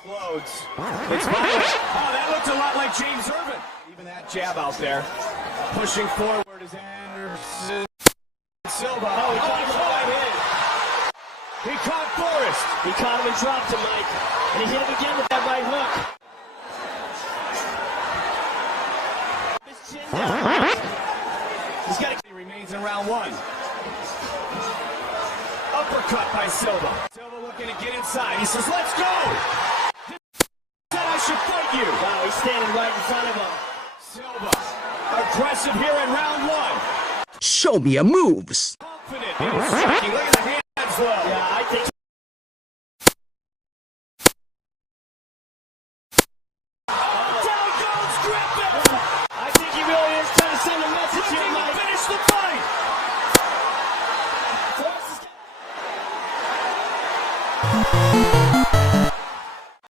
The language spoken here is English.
Explodes. It's violent. Oh, that looked a lot like James Irvin. Even that jab out there. Pushing forward is Anderson Silva. Oh, he caught him in. He caught Forrest. He caught him and dropped him, Mike. And he hit him again with that right hook. His chin down. He's got to. He remains in round one. Uppercut by Silva. Silva looking to get inside. He says, "Let's go." Said I should fight you. Wow, he's standing right in front of him. Silva, aggressive here in round one. Show me your moves. Confident in his striking. Look at the hands, though. Yeah, I think